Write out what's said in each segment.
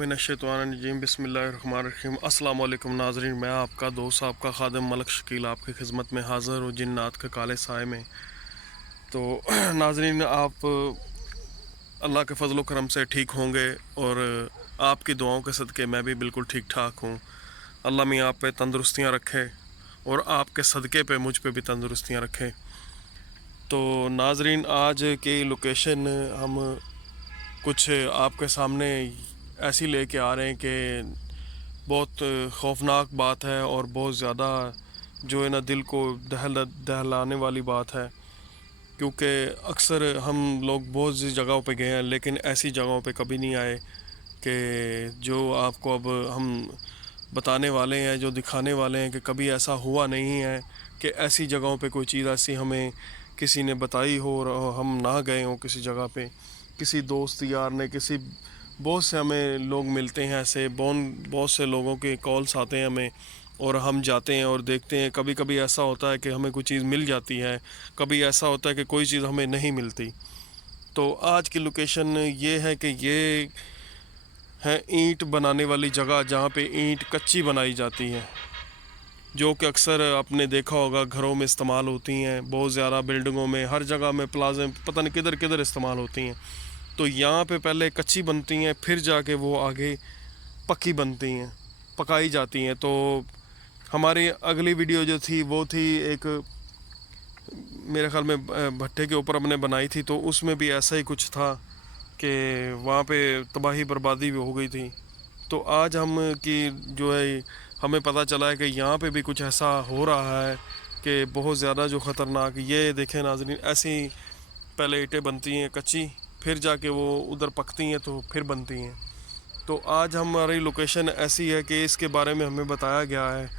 बिस्मिल्लाहिर्रहमानिर्रहीम बिस्मिल्लाहिर्रहमानिर्रहीम। अस्सलाम वालेकुम नाज़रीन, मैं आपका दोस्त आपका खादिम मलक शकील आपकी खिदमत में हाज़िर हूँ जिन्नात के काले साए में। तो नाज़रीन, आप अल्लाह के फजल करम से ठीक होंगे और आपकी दुआओं के सदक़े मैं भी बिल्कुल ठीक ठाक हूँ। अल्लाह मियाँ आप पे तंदुरुस्तियाँ रखे और आपके सदक़े पे मुझ पे भी तंदुरुस्तियाँ रखे। तो नाज़रीन, आज की लोकेशन हम कुछ आपके सामने ऐसी लेके आ रहे हैं कि बहुत खौफनाक बात है और बहुत ज़्यादा जो है ना दिल को दहलाने वाली बात है। क्योंकि अक्सर हम लोग बहुत सी जगहों पे गए हैं लेकिन ऐसी जगहों पे कभी नहीं आए कि जो आपको अब हम बताने वाले हैं, जो दिखाने वाले हैं कि कभी ऐसा हुआ नहीं है कि ऐसी जगहों पे कोई चीज़ ऐसी हमें किसी ने बताई हो और हम ना गए हों किसी जगह पे। किसी दोस्त यार ने बहुत से हमें लोग मिलते हैं, ऐसे बहुत से लोगों के कॉल्स आते हैं हमें और हम जाते हैं और देखते हैं। कभी कभी ऐसा होता है कि हमें कोई चीज़ मिल जाती है, कभी ऐसा होता है कि कोई चीज़ हमें नहीं मिलती। तो आज की लोकेशन ये है कि ये है ईंट बनाने वाली जगह, जहाँ पे ईंट कच्ची बनाई जाती है, जो कि अक्सर आपने देखा होगा घरों में इस्तेमाल होती हैं, बहुत ज़्यादा बिल्डिंगों में, हर जगह में, प्लाजे, पता नहीं किधर किधर इस्तेमाल होती हैं। तो यहाँ पे पहले कच्ची बनती हैं, फिर जाके वो आगे पक्की बनती हैं, पकाई जाती हैं। तो हमारी अगली वीडियो जो थी वो थी एक, मेरे ख्याल में भट्टे के ऊपर हमने बनाई थी, तो उसमें भी ऐसा ही कुछ था कि वहाँ पे तबाही बर्बादी भी हो गई थी। तो आज हम की जो है हमें पता चला है कि यहाँ पे भी कुछ ऐसा हो रहा है कि बहुत ज़्यादा जो ख़तरनाक। ये देखें नाज़रीन, ऐसी पहले ईंटें बनती हैं कच्ची, फिर जाके वो उधर पकती हैं तो फिर बनती हैं। तो आज हमारी लोकेशन ऐसी है कि इसके बारे में हमें बताया गया है,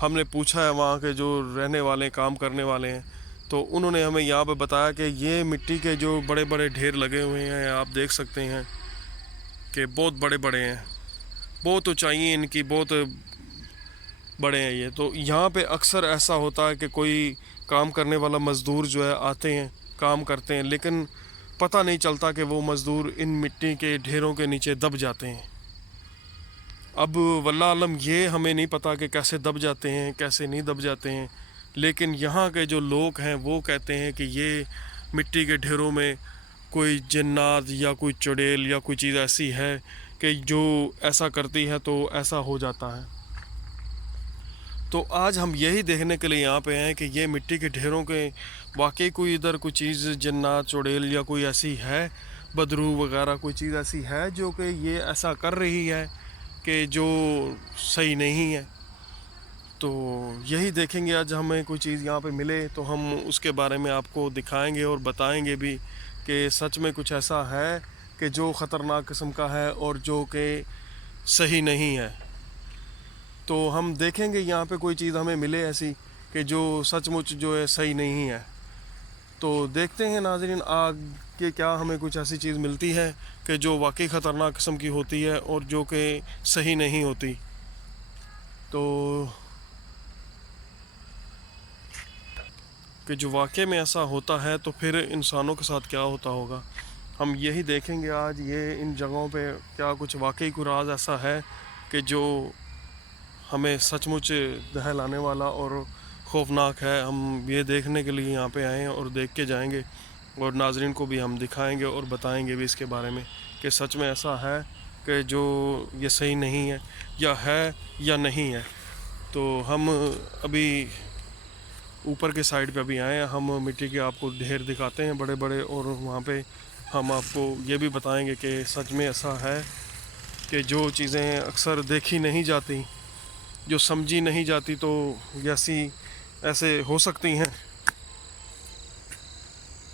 हमने पूछा है वहाँ के जो रहने वाले काम करने वाले हैं, तो उन्होंने हमें यहाँ पे बताया कि ये मिट्टी के जो बड़े बड़े ढेर लगे हुए हैं, आप देख सकते हैं कि बहुत बड़े बड़े हैं, बहुत ऊंचाई है इनकी, बहुत बड़े हैं ये। तो यहाँ पे अक्सर ऐसा होता है कि कोई काम करने वाला मज़दूर जो है आते हैं, काम करते हैं, लेकिन पता नहीं चलता कि वो मज़दूर इन मिट्टी के ढेरों के नीचे दब जाते हैं। अब वल्लाह आलम ये हमें नहीं पता कि कैसे दब जाते हैं, कैसे नहीं दब जाते हैं, लेकिन यहाँ के जो लोग हैं वो कहते हैं कि ये मिट्टी के ढेरों में कोई जिन्नात या कोई चुड़ैल या कोई चीज़ ऐसी है कि जो ऐसा करती है तो ऐसा हो जाता है। तो आज हम यही देखने के लिए यहाँ पे हैं कि ये मिट्टी के ढेरों के वाकई कोई इधर कोई चीज़ जिन्नात चुड़ैल या कोई ऐसी है, बदरू वगैरह कोई चीज़ ऐसी है जो कि ये ऐसा कर रही है कि जो सही नहीं है। तो यही देखेंगे, आज हमें कोई चीज़ यहाँ पे मिले तो हम उसके बारे में आपको दिखाएंगे और बताएंगे भी कि सच में कुछ ऐसा है कि जो ख़तरनाक किस्म का है और जो कि सही नहीं है। तो हम देखेंगे यहाँ पे कोई चीज़ हमें मिले ऐसी कि जो सचमुच जो है सही नहीं है। तो देखते हैं नाज़रीन आगे क्या हमें कुछ ऐसी चीज़ मिलती है कि जो वाकई ख़तरनाक किस्म की होती है और जो कि सही नहीं होती। तो कि जो वाकई में ऐसा होता है तो फिर इंसानों के साथ क्या होता होगा, हम यही देखेंगे आज। ये इन जगहों पे क्या कुछ वाकई कोई राज ऐसा है कि जो हमें सचमुच दहलाने वाला और खौफनाक है। हम ये देखने के लिए यहाँ पे आए हैं और देख के जाएंगे और नाजरीन को भी हम दिखाएंगे और बताएंगे भी इसके बारे में कि सच में ऐसा है कि जो ये सही नहीं है या नहीं है। तो हम अभी ऊपर के साइड पे अभी आए हैं, हम मिट्टी के आपको ढेर दिखाते हैं बड़े बड़े, और वहाँ पे हम आपको ये भी बताएंगे कि सच में ऐसा है कि जो चीज़ें अक्सर देखी नहीं जाती, जो समझी नहीं जाती, तो ऐसे हो सकती हैं।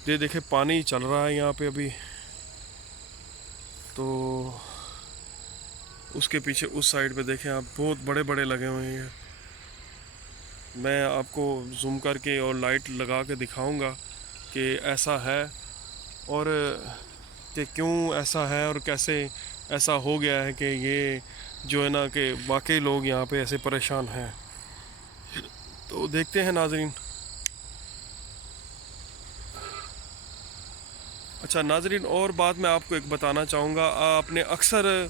ये देखे पानी चल रहा है यहाँ पे अभी, तो उसके पीछे उस साइड पे देखें आप, बहुत बड़े बड़े लगे हुए हैं। मैं आपको जूम करके और लाइट लगा के दिखाऊंगा कि ऐसा है और कि क्यों ऐसा है और कैसे ऐसा हो गया है कि ये जो है ना कि वाकई लोग यहाँ पे ऐसे परेशान हैं। तो देखते हैं नाजरीन। अच्छा नाजरीन, और बात मैं आपको एक बताना चाहूँगा, आपने अक्सर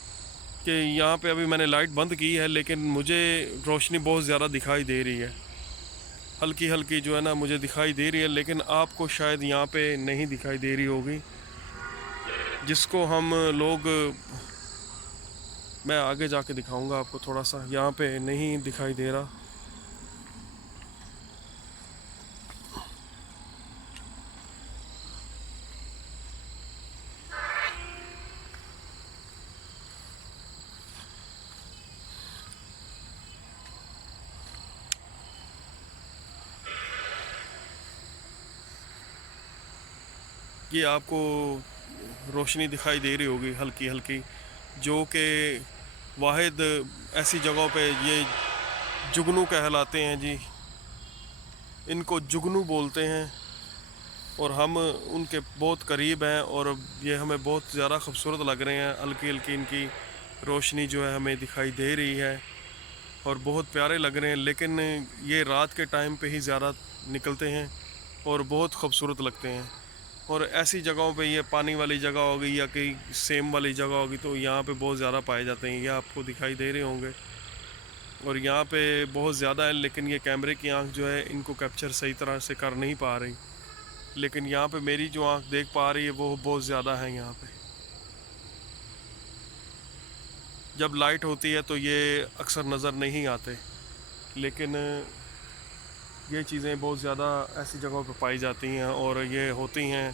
کہ یہاں پہ ابھی میں نے لائٹ بند کی ہے لیکن مجھے روشنی بہت زیادہ دکھائی دے رہی ہے، ہلکی ہلکی جو ہے نا مجھے دکھائی دے رہی ہے، لیکن آپ کو شاید یہاں پہ نہیں دکھائی دے رہی ہوگی، جس کو ہم لوگ، میں آگے جا کے دکھاؤں گا آپ کو، تھوڑا سا یہاں پہ نہیں دکھائی دے رہا۔ یہ آپ کو روشنی دکھائی دے رہی ہوگی ہلکی ہلکی، جو کہ واحد ایسی جگہوں پہ یہ جگنو کہلاتے ہیں جی، ان کو جگنو بولتے ہیں، اور ہم ان کے بہت قریب ہیں، اور یہ ہمیں بہت زیادہ خوبصورت لگ رہے ہیں، ہلکی ہلکی ان کی روشنی جو ہے ہمیں دکھائی دے رہی ہے اور بہت پیارے لگ رہے ہیں، لیکن یہ رات کے ٹائم پہ ہی زیادہ نکلتے ہیں اور بہت خوبصورت لگتے ہیں۔ اور ایسی جگہوں پہ، یہ پانی والی جگہ ہوگی یا کہیں سیم والی جگہ ہوگی، تو یہاں پہ بہت زیادہ پائے جاتے ہیں، یہ آپ کو دکھائی دے رہے ہوں گے، اور یہاں پہ بہت زیادہ ہے، لیکن یہ کیمرے کی آنکھ جو ہے ان کو کیپچر صحیح طرح سے کر نہیں پا رہی، لیکن یہاں پہ میری جو آنکھ دیکھ پا رہی ہے وہ بہت زیادہ ہے یہاں پہ۔ جب لائٹ ہوتی ہے تو یہ اکثر نظر نہیں آتے، لیکن یہ چیزیں بہت زیادہ ایسی جگہوں پہ پائی جاتی ہیں اور یہ ہوتی ہیں،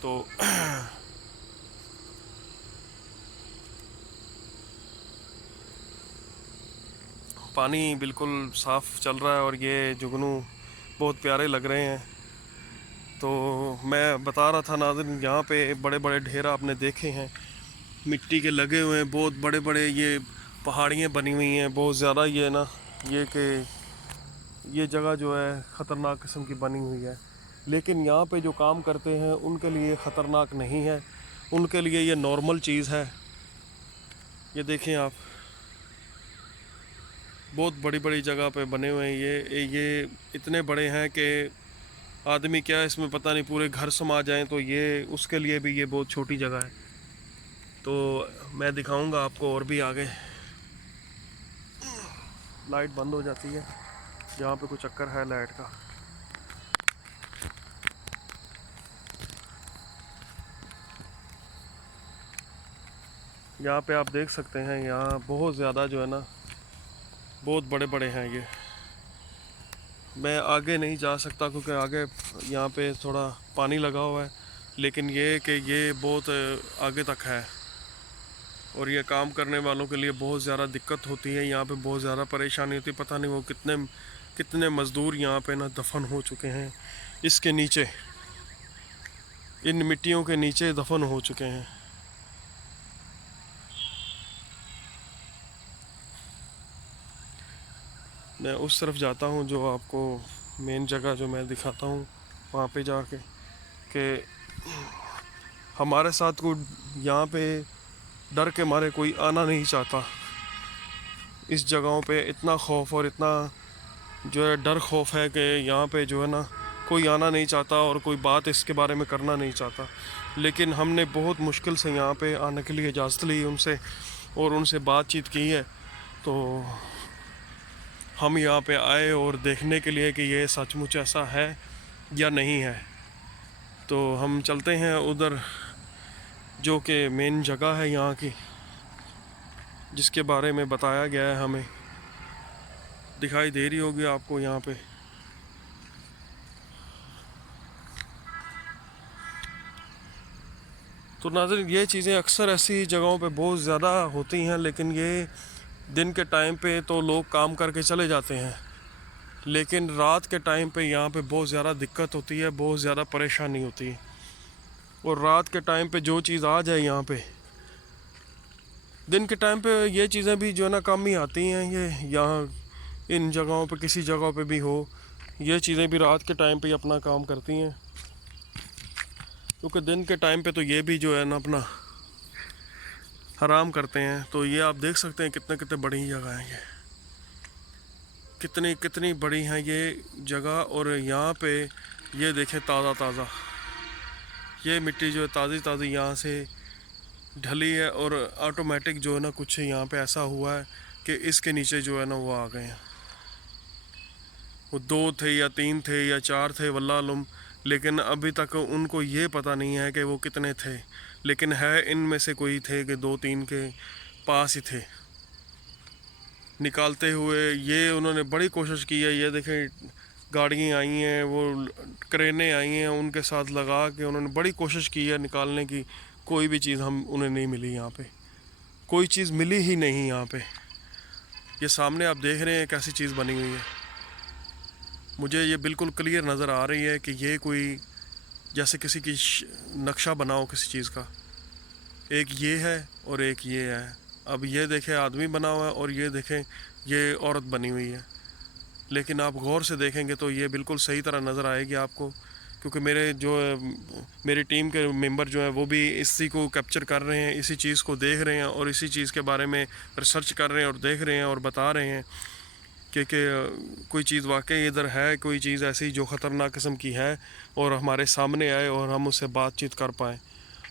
تو پانی بالکل صاف چل رہا ہے اور یہ جگنو بہت پیارے لگ رہے ہیں۔ تو میں بتا رہا تھا ناظرین، یہاں پہ بڑے بڑے ڈھیر آپ نے دیکھے ہیں مٹی کے لگے ہوئے ہیں، بہت بڑے بڑے یہ پہاڑیاں بنی ہوئی ہیں بہت زیادہ، یہ نا یہ کہ یہ جگہ جو ہے خطرناک قسم کی بنی ہوئی ہے، لیکن یہاں پہ جو کام کرتے ہیں ان کے لیے خطرناک نہیں ہے، ان کے لیے یہ نارمل چیز ہے۔ یہ دیکھیں آپ، بہت بڑی بڑی جگہ پہ بنے ہوئے ہیں، یہ اتنے بڑے ہیں کہ آدمی کیا اس میں پتہ نہیں پورے گھر سما جائیں، تو یہ اس کے لیے بھی یہ بہت چھوٹی جگہ ہے۔ تو میں دکھاؤں گا آپ کو اور بھی آگے۔ لائٹ بند ہو جاتی ہے، یہاں پہ کوئی چکر ہے لائٹ کا۔ یہاں پہ آپ دیکھ سکتے ہیں، یہاں بہت زیادہ جو ہے نا بہت بڑے بڑے ہیں یہ۔ میں آگے نہیں جا سکتا کیونکہ آگے یہاں پہ تھوڑا پانی لگا ہوا ہے، لیکن یہ کہ یہ بہت آگے تک ہے، اور یہ کام کرنے والوں کے لیے بہت زیادہ دقت ہوتی ہے، یہاں پہ بہت زیادہ پریشانی ہوتی ہے، پتہ نہیں وہ کتنے مزدور یہاں پہ نا دفن ہو چکے ہیں، اس کے نیچے، ان مٹیوں کے نیچے دفن ہو چکے ہیں۔ میں اس طرف جاتا ہوں جو آپ کو مین جگہ جو میں دکھاتا ہوں، وہاں پہ جا کے کہ ہمارے ساتھ کوئی یہاں پہ ڈر کے مارے کوئی آنا نہیں چاہتا، اس جگہوں پہ اتنا خوف اور اتنا جو ہے ڈر خوف ہے کہ یہاں پہ جو ہے نا کوئی آنا نہیں چاہتا اور کوئی بات اس کے بارے میں کرنا نہیں چاہتا، لیکن ہم نے بہت مشکل سے یہاں پہ آنے کے لیے اجازت لی ان سے اور ان سے بات چیت کی ہے، تو ہم یہاں پہ آئے اور دیکھنے کے لیے کہ یہ سچ مچ ایسا ہے یا نہیں ہے۔ تو ہم چلتے ہیں ادھر جو کہ مین جگہ ہے یہاں کی، جس کے بارے میں بتایا گیا ہے ہمیں، دکھائی دے رہی ہوگی آپ کو یہاں پہ۔ تو ناظرین، یہ چیزیں اکثر ایسی جگہوں پہ بہت زیادہ ہوتی ہیں، لیکن یہ دن کے ٹائم پہ تو لوگ کام کر کے چلے جاتے ہیں، لیکن رات کے ٹائم پہ یہاں پہ بہت زیادہ دقت ہوتی ہے، بہت زیادہ پریشانی ہوتی ہے، اور رات کے ٹائم پہ جو چیز آ جائے یہاں پہ، دن کے ٹائم پہ یہ چیزیں بھی جو ہے نا کم ہی آتی ہیں، یہ یہاں ان جگہوں پہ کسی جگہ پہ بھی ہو، یہ چیزیں بھی رات کے ٹائم پہ ہی اپنا کام کرتی ہیں، کیونکہ دن کے ٹائم پہ تو یہ بھی جو ہے نا اپنا حرام کرتے ہیں۔ تو یہ آپ دیکھ سکتے ہیں کتنے بڑی جگہ ہیں، یہ کتنی بڑی ہیں یہ جگہ، اور یہاں پہ یہ دیکھیں تازہ تازہ، یہ مٹی جو ہے تازی یہاں سے ढली है और ऑटोमेटिक जो है ना कुछ यहाँ पे ऐसा हुआ है कि इसके नीचे जो है ना वो आ गए हैं। वो 2 थे या 3 थे या 4 थे वल्लाह आलम, लेकिन अभी तक उनको ये पता नहीं है कि वो कितने थे, लेकिन है इनमें से कोई थे कि 2-3 के पास ही थे। निकालते हुए ये उन्होंने बड़ी कोशिश की है, ये देखें गाड़ियाँ आई हैं, वो क्रेनें आई हैं, उनके साथ लगा के उन्होंने बड़ी कोशिश की है निकालने की। कोई भी चीज़ हम उन्हें नहीं मिली यहाँ पे, कोई चीज़ मिली ही नहीं यहाँ पे। ये सामने आप देख रहे हैं कैसी चीज़ बनी हुई है। मुझे ये बिल्कुल क्लियर नज़र आ रही है कि ये कोई जैसे किसी की नक्शा बना हो किसी चीज़ का। एक ये है और एक ये है। अब ये देखें आदमी बना हुआ है और ये देखें ये औरत बनी हुई है, लेकिन आप गौर से देखेंगे तो ये बिल्कुल सही तरह नज़र आएगी आपको, क्योंकि मेरी टीम के मेंबर जो हैं वो भी इसी को कैप्चर कर रहे हैं, इसी चीज़ को देख रहे हैं और इसी चीज़ के बारे में रिसर्च कर रहे हैं और देख रहे हैं और बता रहे हैं कि कोई चीज़ वाकई इधर है, कोई चीज़ ऐसी जो ख़तरनाक किस्म की है और हमारे सामने आए और हम उससे बातचीत कर पाएँ।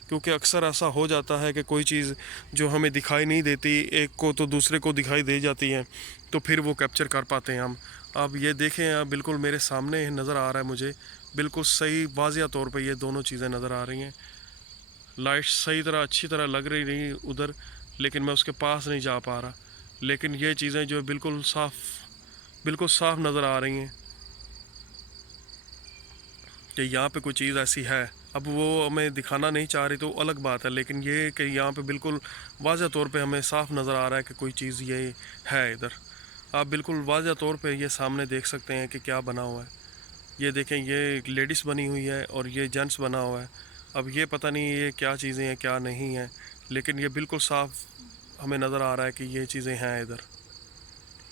क्योंकि अक्सर ऐसा हो जाता है कि कोई चीज़ जो हमें दिखाई नहीं देती एक को तो दूसरे को दिखाई दे जाती है, तो फिर वो कैप्चर कर पाते हैं हम। अब ये देखें, अब बिल्कुल मेरे सामने नज़र आ रहा है मुझे, बिल्कुल सही वाज़िया तौर पे ये दोनों चीज़ें नज़र आ रही हैं। लाइट सही तरह अच्छी तरह लग रही नहीं उधर, लेकिन मैं उसके पास नहीं जा पा रहा, लेकिन ये चीज़ें जो बिल्कुल साफ़ नज़र आ रही हैं कि यहाँ पे कोई चीज़ ऐसी है। अब वो हमें दिखाना नहीं चाह रही तो अलग बात है, लेकिन ये कि यहाँ पे बिल्कुल वाज़ह तौर पे हमें साफ़ नज़र आ रहा है कि कोई चीज़ ये है इधर। आप बिल्कुल वाज़ह तौर पे ये सामने देख सकते हैं कि क्या बना हुआ है। ये देखें, ये लेडीज़ बनी हुई है और ये जेंट्स बना हुआ है। अब ये पता नहीं ये क्या चीज़ें हैं क्या नहीं हैं, लेकिन ये बिल्कुल साफ़ हमें नज़र आ रहा है कि ये चीज़ें हैं इधर।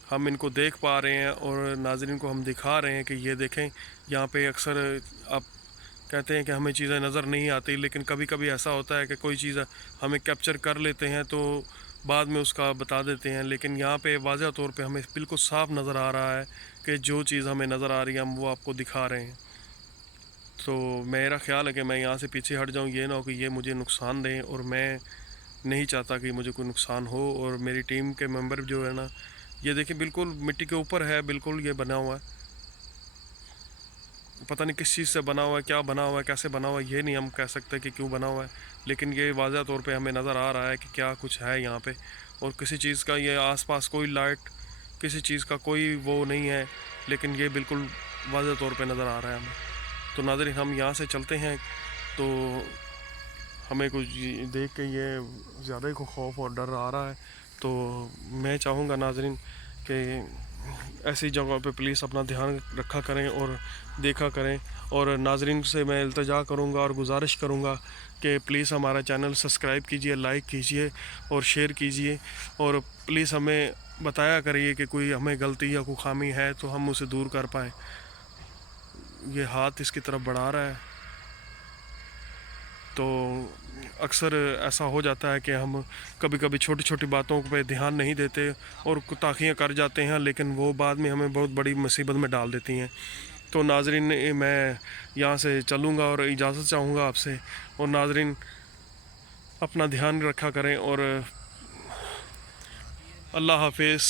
हम इनको देख पा रहे हैं और नाज़रीन को हम दिखा रहे हैं कि ये देखें, यहाँ पे अक्सर आप कहते हैं कि हमें चीज़ें नज़र नहीं आती, लेकिन कभी कभी ऐसा होता है कि कोई चीज़ हमें कैप्चर कर लेते हैं तो बाद में उसका बता देते हैं, लेकिन यहाँ पे वाज़ह तौर पे हमें बिल्कुल साफ़ नज़र आ रहा है कि जो चीज़ हमें नज़र आ रही है हम वो आपको दिखा रहे हैं। तो मेरा ख़्याल है कि मैं यहाँ से पीछे हट जाऊँ, ये ना हो कि ये मुझे नुकसान दें, और मैं नहीं चाहता कि मुझे कोई नुकसान हो। और मेरी टीम के मेंबर जो है ना, ये देखिए बिल्कुल मिट्टी के ऊपर है, बिल्कुल ये बना हुआ है, पता नहीं किस चीज़ से बना हुआ है, क्या बना हुआ है, कैसे बना हुआ है, ये नहीं हम कह सकते कि क्यों बना हुआ है, लेकिन ये वाज़ह तौर पे हमें नज़र आ रहा है कि क्या कुछ है यहाँ पे। और किसी चीज़ का ये आसपास कोई लाइट, किसी चीज़ का कोई वो नहीं है, लेकिन ये बिल्कुल वाज़ह तौर पे नज़र आ रहा है हमें। तो नाज़रीन हम यहाँ से चलते हैं, तो हमें कुछ देख के ये ज़्यादा ही खौफ और डर आ रहा है। तो मैं चाहूँगा नाज़रीन कि ऐसी जगहों पे प्लीज़ अपना ध्यान रखा करें और देखा करें। और नाज़रीन से मैं इल्तिजा करूँगा और गुजारिश करूँगा कि प्लीज़ हमारा चैनल सब्सक्राइब कीजिए, लाइक कीजिए और शेयर कीजिए, और प्लीज़ हमें बताया करिए कि कोई हमें गलती या कोई खामी है तो हम उसे दूर कर पाएँ। ये हाथ इसकी तरफ बढ़ा रहा है, तो अक्सर ऐसा हो जाता है कि हम कभी कभी छोटी छोटी बातों पे ध्यान नहीं देते और गुस्ताखियाँ कर जाते हैं, लेकिन वो बाद में हमें बहुत बड़ी मुसीबत में डाल देती हैं। तो नाज़रीन मैं यहाँ से चलूँगा और इजाज़त चाहूँगा आपसे, और नाज़रीन अपना ध्यान रखा करें, और अल्लाह हाफिज़।